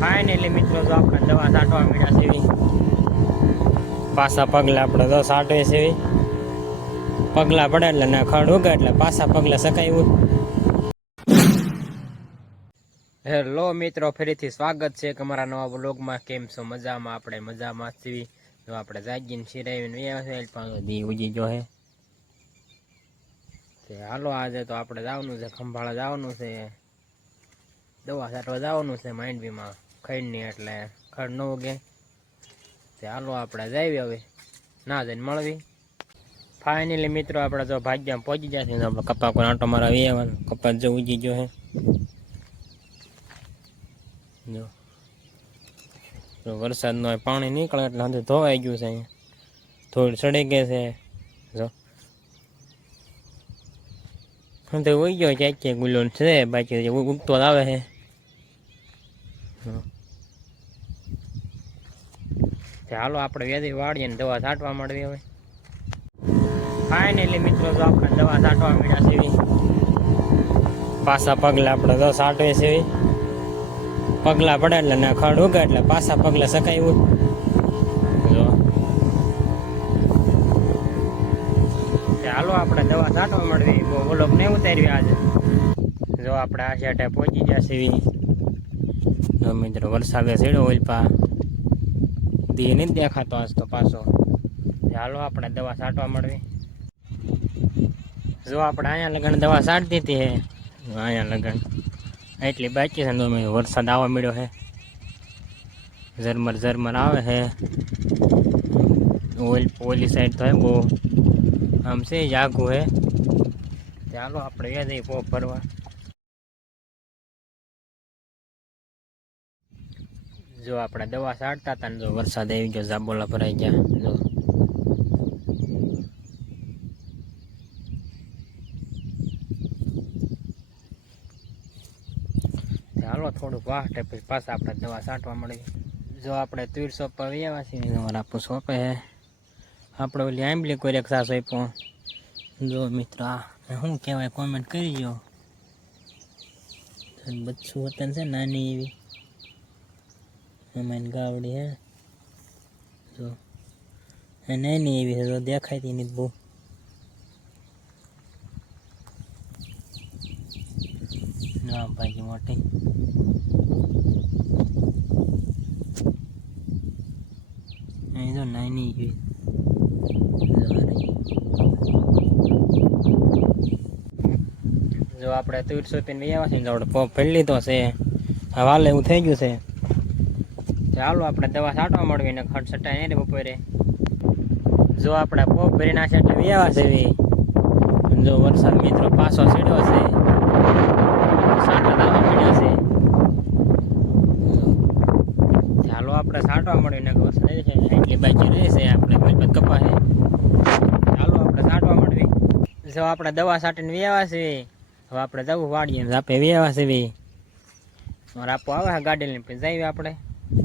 Finally મિત્રો જો આપણે દવા છાંટવા મળ્યા છે પાછા પગલા આપણે તો છાંટે છે પગલા પડે એટલે ના ખડ ઉગે એટલે પાછા પગલા સકાયું. હેલો મિત્રો, ફરીથી સ્વાગત છે અમારા નવા બ્લોગમાં. કેમ છો? મજામાં? આપણે મજામાં છીએ. જો આપણે જાગીને શિરાવીને દી ઉજી જો હે તે હાલો આજે તો આપણે જવાનું છે ખંભાળા જવાનું છે, દવા છાંટવા જવાનું છે માંડવીમાં ખડની, એટલે ખડ ન ઉગે તે હાલો આપણે જઈએ હવે ના જઈને મળવી. ફાઇનલી મિત્રો આપણે તો ભાગ્યામાં પહોંચી જાય છે. આપણે કપા કોઈ આંટો મારા આવવાનો, કપા જો ઉજી જો હે જો વરસાદનો પાણી નીકળે એટલે હજુ ધોવાઈ ગયું છે. અહીંયા થોડી સડી ગઈ છે. જો તો ઉઈ ગયો ક્યાંક ગુલો છે, બાકી ઉગતો આવે છે. હાલો આપણે વેદી વાળીએ ને દવા છાંટવા મળવી. હવે ફાઇનલી મિત્રો જો આપણે દવા છાંટવા મળ્યા છે પાછા પગલા આપણે તો છાંટવે છે. પગલા પડે એટલે ના ખડ ઉગે એટલે પાછા પગલા સકાયું. હાલો આપણે દવા છાંટવા મળવી. બહુ ઓલોક નહીં ઉતારવી આજે. જો આપણે આ સાઈડે પહોંચી ગયા છીએ. જો મિત્રો વરસાદે સીડો ઓલપા દી નહીં દેખાતો આજ તો પાછો. હાલો આપણે દવા છાંટવા મળવી. જો આપણે અહીંયા લગન દવા છાંટતી હતી હે, અહીંયા લગન એટલી બાકી છે. વરસાદ આવવા મળ્યો છે, ઝરમર ઝરમર આવે છે. ઓલી સાઈડ તો હે બહુ આમ છે જાગું હે. ચાલો આપણે વ્યાજ પોપ ભરવા. જો આપણે દવા છાંટતા હતા ને જો વરસાદ આવી ગયો, જાબોલા ભરાઈ ગયા. જો હાલો થોડુંક વાહટે પછી પાછા આપણે દવા છાંટવા મળી. જો આપણે તીર સોંપવા આવ્યા છીએ, આપણું સોંપે છે. આપણે ઓલી આંબલી કોઈ એક સાસ આપ્યો. જો મિત્રો આ શું કહેવાય કોમેન્ટ કરી જો. બચ્ચું વતન છે નાની એવી એમાં ગાવડી હે. જો નાની એવી છે, તો દેખાયતી નહીં બહુ. ના ભાઈ મોટી અહીં તો નાની એવી. જો આપણે 300 આવ્યા છે, આપણે પોપ ભરી લીધો છે. હવાલે એવું થઈ ગયું છે. ચાલો આપણે દવા છાંટવા મળવી ને ખડ છટાય નહીં બપોરે. જો આપણે પોપ ભરી નાખે એટલે વ્યાવા છે. જો વરસાદ મિત્રો પાછો સીડ્યો છે, છાંટા દાવા મળ્યા છે. ચાલો આપણે છાંટવા મળવી ને વરસાદ છે એટલી બાકી રહે છે. આપણે કપા છે. ચાલો આપણે છાંટવા મળવી. જો આપણે દવા છાંટીને વ્યાવા છે. હવે આપણે જવું વાડીએ આપે વ્યાવા છે. રાપો આવે ગાડી લઈને પછી જઈએ આપણે.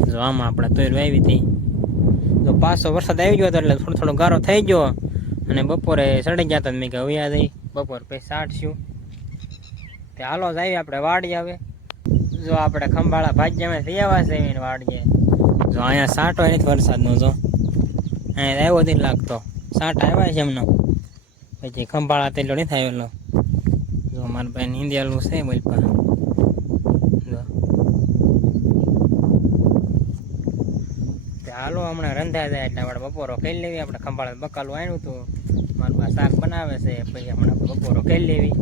જો આમાં આપણે તોય વાવી હતી. જો પાછો વરસાદ આવી ગયો હતો એટલે થોડો થોડો ગારો થઈ ગયો અને બપોરે સડી ગયા હતા. મેં કે વ્યા જઈ બપોર પછી છાંટશું. તે હાલો જઈએ આપણે વાડીએ. હવે જો આપણે ખંભાળા ભાજ્યામાં વ્યાવા છે વાડીએ. જો અહીંયા છાંટો નથી વરસાદનો. જો અહીંયા આવ્યો નથી લાગતો, છાંટા આવ્યા છે એમનો. પછી ખંભાળા તેટલો નથી આવેલો. જો મારા ભાઈ નીંદેલું છે બોલપા. હાલો હમણાં રંધા જાય એટલે આપણે બપોરો ખાઈ લેવી. આપણે ખંભાળા બકાલું આવ્યું હતું, મારા બા શાક બનાવે છે. પછી હમણાં બપોરો ખાઈ લેવી.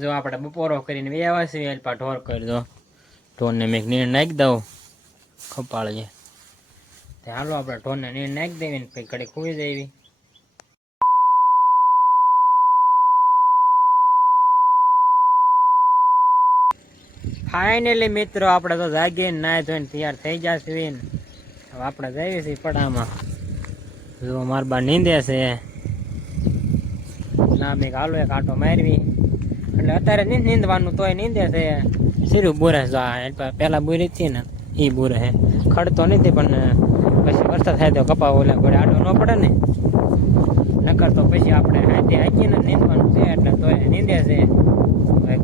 જો આપણે બપોરો કરીને વ્યાવા છીએ એટલે ઢોર કરી દો. ઢોરને મેં નીર નાખી દઉં ખપાળીએ. હાલો આપણે ઢોરને નીર નાખી દેવી ને પછી ઘડી ખુવી દેવી. ફાઇનલી મિત્રો આપણે તો જાગીને નાય ધોઈને તૈયાર થઈ જશે. હવે આપણે જઈએ છીએ પડામાં. જો મારા બા નીંદે છે ના મેં હાલો એક આંટો મારવી. એટલે અત્યારે નહીં નીંદવાનું તોય નીંદે છે. સીરું બુરે પહેલાં બુરી હતી ને એ બુરે હે. ખડતો નથી પણ પછી વરસાદ થાય તો કપા ઓલા ઘરે આડો ન પડે ને, નકર તો પછી આપણે હાથે હાકીને નીંદવાનું છે. એટલે તોય નીંદે છે.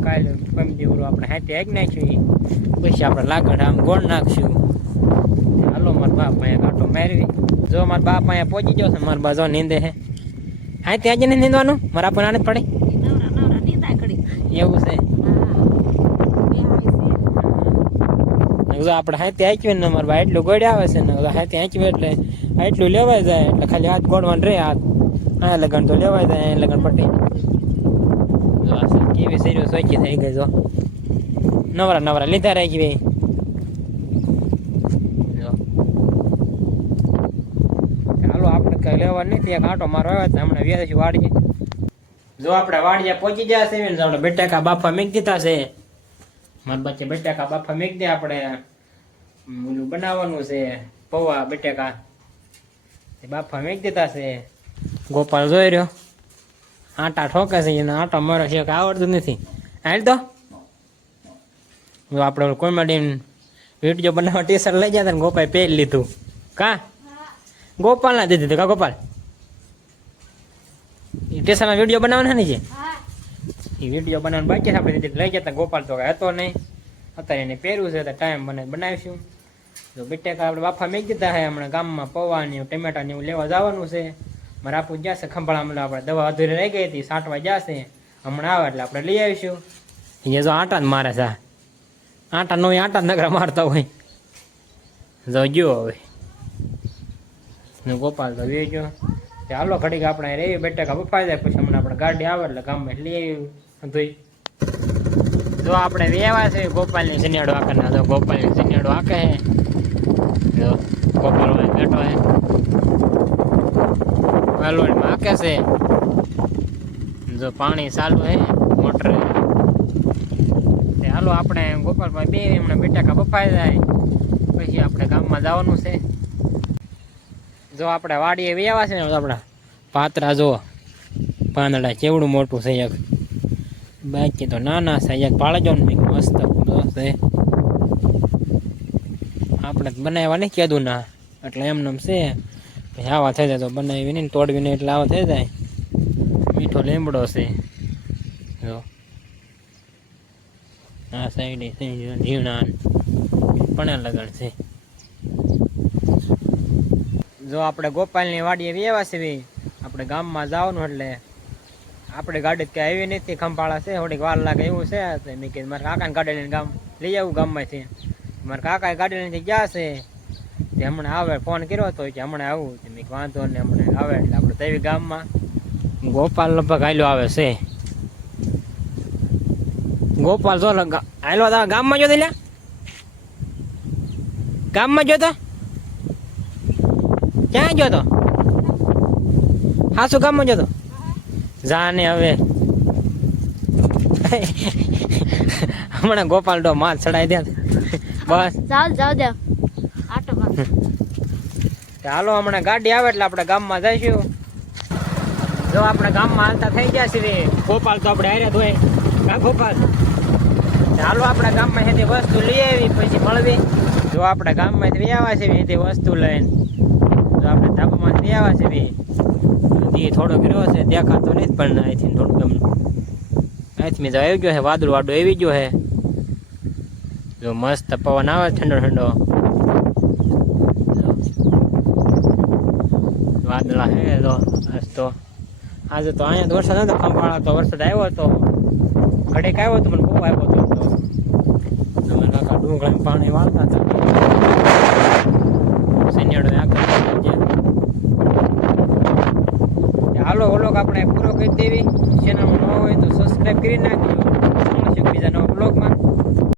કાલે પમદી ઓલું આપણે હાથે આગ નાખ્યું પછી આપણે લાકડ આમ ગોળ નાખશું. હાલો મારા બાપ અહીંયા કાંટો મારવી. જો મારા બાપ અહીંયા પહોંચી ગયો છે. મારા બા જો નીંદે છે. હા ત્યાં જ નહીં નીંદવાનું મારા પણ આને જ પડે એવું છે. જો આપણે હાથે આંચ્યું ને મારા બા એટલું ગોળ આવે છે ને હાથે આંચ્યું એટલે એટલું લેવાય જાય એટલે ખાલી હાથ ગોળવાનું રહે. હાથ હા લગન તો લેવાય જાય અહીંયા લગન પટ્ટી. જો આ કેવી શરીર સોચી થઈ ગઈ. જો નવરા નવરા લીધા રાખી ભાઈ. ચાલો આપણે કઈ લેવા નથી. એક આંટો મારો આવ્યો છે હમણાં વ્યાજ વાડીએ. જો આપણે વાડીએ પહોંચી ગયા છે ને આપણે બટાકા બાફા મેક દીધા છે. મારા બચ્ચે બટાકા બાફા મેક દે. આપણે ઓલું બનાવવાનું છે પૌવા બટાકા બાફા મેક દીધા છે. ગોપાલ જોઈ રહ્યો આટા ઠોકે છે. એનો આટો મારો છે કે આવડતું નથી. હાલ તો જો આપણે કોમેડી વિડીયો બનાવવા ટી-શર્ટ લઈ જતા ને ગોપાલ પહેરી લીધું. કા ગોપાલ ના દીધું કા ગોપાલ ટી-શર્ટના વિડીયો બનાવવાના ને છે એ વિડીયો બનાવવાનું બાકી આપણે દીધી લઈ જતા. ગોપાલ તો કાંઈ હતો નહીં. અત્યારે એને પહેરવું છે તો ટાઈમ બને બનાવીશું. તો બટાકા આપણે બાફા મેક દીધા છે. હમણાં ગામમાં પૌવાની ટમેટાને એવું લેવા જવાનું છે. મારા આપું જશે ખંભાળામાં આપણે દવા અધૂરી રહી ગઈ હતી સાંટવા જશે. હમણાં આવે એટલે આપણે લઈ આવીશું. એ જો આટા જ મારે છે. આટા નો આટા નગરા મારતા હોય. જો ગયો હવે ગોપાલ તો વેચો. હાલો ઘડીક આપણે રેવી બટાકા બફાઈ જાય પછી હમણાં આપણે ગાડી આવે એટલે ગામમાં લઈ આવી ધોઈ. જો આપણે વેવા છે ગોપાલની સિનિયાડો આકે ના. જો ગોપાલની સિનિયાડો આકે હે. જો ગોપાલ હોય બેઠો હે વાલોડમાં આકે છે. જો પાણી ચાલુ હે મોટર. હાલો આપણે ગોપાલભાઈ બે હમણાં બટાકા બફાઈ જાય પછી આપણે ગામમાં જવાનું છે. જો આપણે વાડીએ વ્યાવા છે ને આપણા પાતરા જો પાંદડા કેવડું મોટું છે. એક બાકી તો નાના છે. એક પાળજો ને મસ્ત છે. આપણે બનાવવા નહીં કીધું ના એટલે એમને છે પછી આવા થઈ જાય તો બનાવી નહીં તોડવી નહીં એટલે આવા થઈ જાય. મીઠો લીમડો છે. જો આ સાઈડ ઝીણા પણ લગણ છે. જો આપણે ગોપાલની વાડીએ વ્યવા છે આપણે ગામમાં જવાનું એટલે આપણે ગાડી ક્યાં આવી નથી. ખંભાળા છે થોડીક વાર લાગે એવું છે. મેં કીધું મારા કાકાને ગાડી લઈને ગામ લઈ આવું ગામમાંથી. મારા કાકાએ ગાડી લઈને ગયા છે તે હમણાં આવે ફોન કર્યો હતો કે હમણાં આવું. મેં વાંધો ને હમણાં આવે એટલે આપણે તેવી ગામમાં. ગોપાલ લગભગ હાલ્યો આવે છે. ગોપાલ જો હાલ્યો ગામમાં જોતો લ્યા ગામમાં જોતો ક્યાં ગયો તો હાસુ ગામમાં જતો જાને હવે હમણાં ગોપાલ તો માથ ચડાવી દે બસ જાવ દે આટો હાલો હમણાં ગાડી આવે એટલે આપણે ગામમાં જઈશું. જો આપણે ગામમાં હાલતા થઈ ગયા છે ગોપાલ તો આપણે હારે ધોય કા ગોપાલ. હાલો આપણે ગામમાં હેથી વસ્તુ લઈ આવી પછી મળવી. જો આપણે ગામમાંથી આવ્યા છે હેથી વસ્તુ લઈને તો આપણે ધાબામાં આવ્યા છે દી થોડો કર્યો છે દેખાતો નથી પણ અહીંથી થોડુંક એમ અહીંથી મેં આવી ગયો છે. વાદળ વાડો આવી ગયો છે. જો મસ્ત પવન આવે ઠંડો ઠંડો વાદળા હે. તો આજે તો અહીંયા વરસાદ હતો ખંભાળા તો વરસાદ આવ્યો હતો ઘડીક આવ્યો હતો પણ બહુ આવ્યો હતો. તો મારા કાકા ડુંગળામાં પાણી વાળતા હતા. સિનિયડો હાલો વ્લોગ આપણે પૂરો કરી દેવી. ચેનલ ન હોય તો સબસ્ક્રાઈબ કરી નાખજો. બીજા નવા વ્લોગમાં